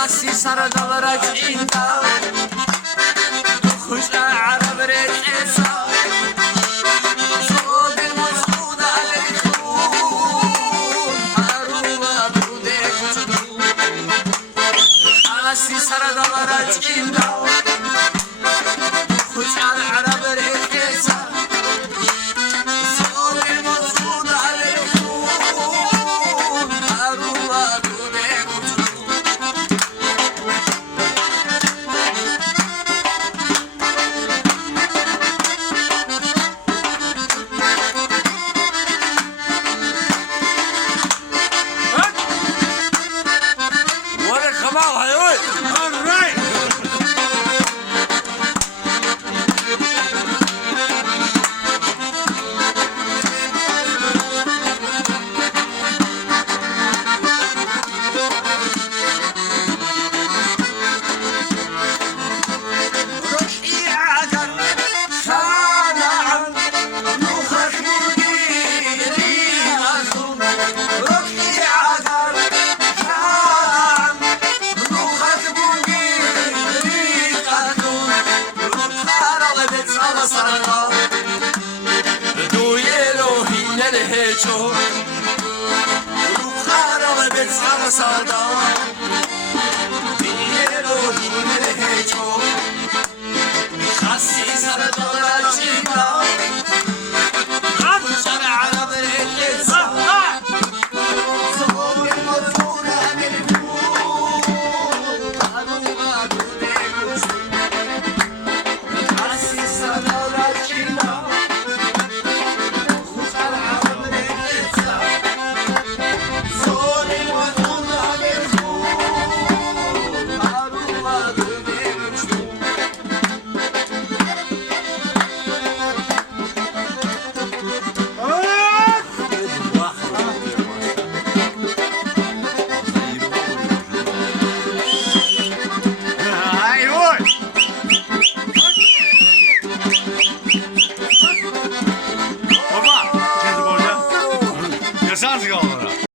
ناسي سر دلرج عيندا خش عرب ريت عيسى صوت المسعود على الخون هاروما برودك تدور ناسي سر دلرج عيندا خش عرب ريت عيسى صوت المسعود على الخون هاروما برودك Rukhara ve bezar sada